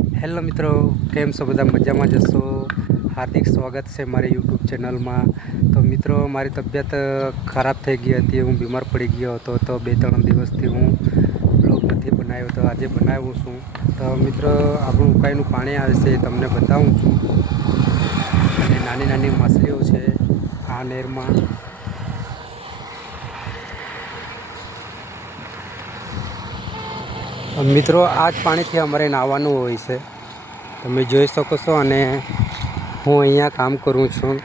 Hello મિત્રો, કેમ છો બધા? મજામાં જશો? હાર્દિક સ્વાગત છે મારી યુટ્યુબ ચેનલમાં. તો મિત્રો, મારી તબિયત ખરાબ થઈ ગઈ હતી, હું બીમાર પડી ગયો હતો. તો 2-3 દિવસથી હું બ્લોગ નથી બનાવ્યો, તો આજે બનાવું છું. તો મિત્રો, આપણું ઉકાઈનું પાણી આવે છે એ તમને બતાવું છું. અને નાની નાની માછલીઓ છે આ નહેરમાં. મિત્રો, આ જ પાણીથી અમારે નાહવાનું હોય છે, તમે જોઈ શકો છો. અને હું અહીંયા કામ કરું છું,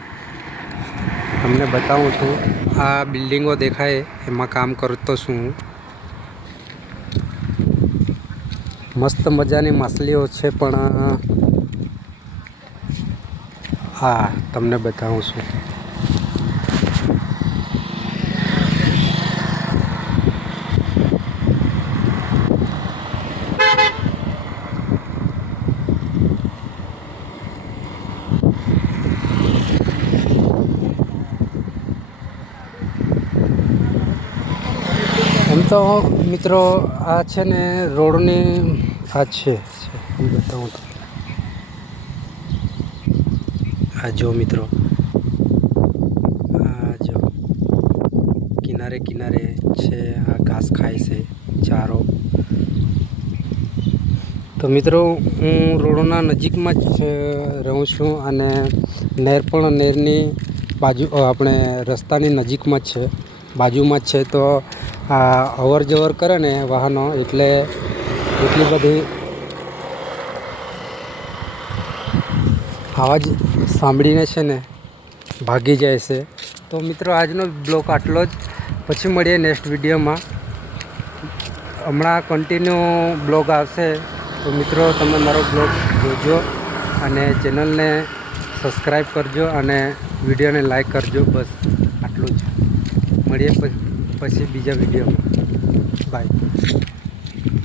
તમને બતાવું છું. આ બિલ્ડિંગો દેખાય એમાં કામ કરતો છું હું. મસ્ત મજાની માછલીઓ છે, પણ હા તમને બતાવું છું. એમ તો મિત્રો, આ છે ને રોડની આ છે હું બતાવું તો. આ જો મિત્રો, આ જો કિનારે કિનારે છે, આ ઘાસ ખાય છે, ચારો. તો મિત્રો, હું રોડના નજીકમાં જ રહું છું, અને નહેર પણ નહેરની બાજુ, આપણે રસ્તાની નજીકમાં જ છે, બાજુમાં જ છે. તો આ અવર જવર કરે ને વાહનો, એટલે એટલી બધી અવાજ સાંભળીને છે ને ભાગી જાય છે. તો મિત્રો, આજનો બ્લોગ આટલો જ. પછી મળીએ નેક્સ્ટ વિડીયોમાં. હમણાં કન્ટિન્યુ બ્લોગ આવશે. તો મિત્રો, તમે મારો બ્લોગ જોજો અને ચેનલને સબસ્ક્રાઈબ કરજો અને વિડીયોને લાઈક કરજો. બસ આટલું જ. મળીએ પછી બીજા વિડીયોમાં. બાય.